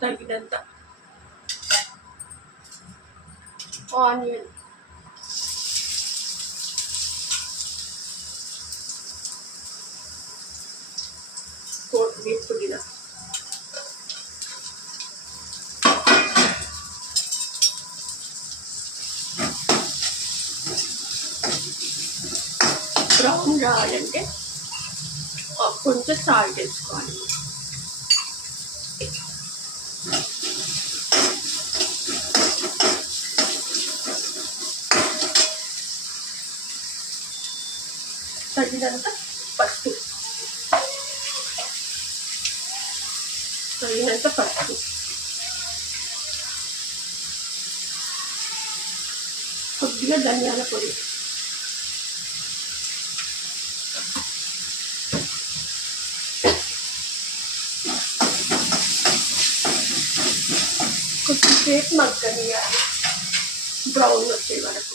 తగినంత ఆనియన్, కొత్తిమీర, పుదీనా, బ్రౌన్ రావాలంటే కొంచెం సాల్ట్ వేసుకోవాలి. తగినంత పసుపు, కొద్దిగా ధనియాల పొడి, కొద్దిసేపు మగ్గనియాలి బ్రౌన్ వచ్చే వరకు.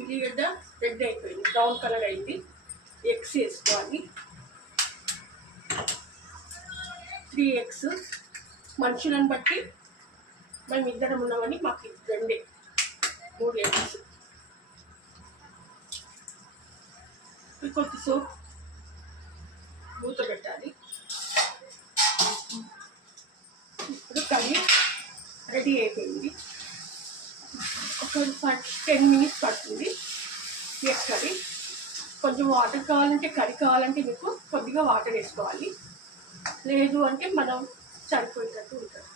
ఉల్లిగడ్డ రెడ్ అయిపోయింది, బ్రౌన్ కలర్ అయింది. ఎగ్స్ వేసుకోవాలి. 3 ఎగ్స్. మనుషులను బట్టి మేము ఇద్దరం ఉన్నామని మాకు 3 ఎగ్స్. కొద్ది సోప్ మూత పెట్టాలి. ఇప్పుడు కర్రీ రెడీ అయిపోయింది. ఒక 10 మినిట్స్ పడుతుంది ఎగ్ కర్రీ. కొంచెం వాటర్ కావాలంటే, కర్రీ కావాలంటే మీకు కొద్దిగా వాటర్ వేసుకోవాలి. లేదు అంటే మనం సరిపోయేటట్టు ఉంటుంది.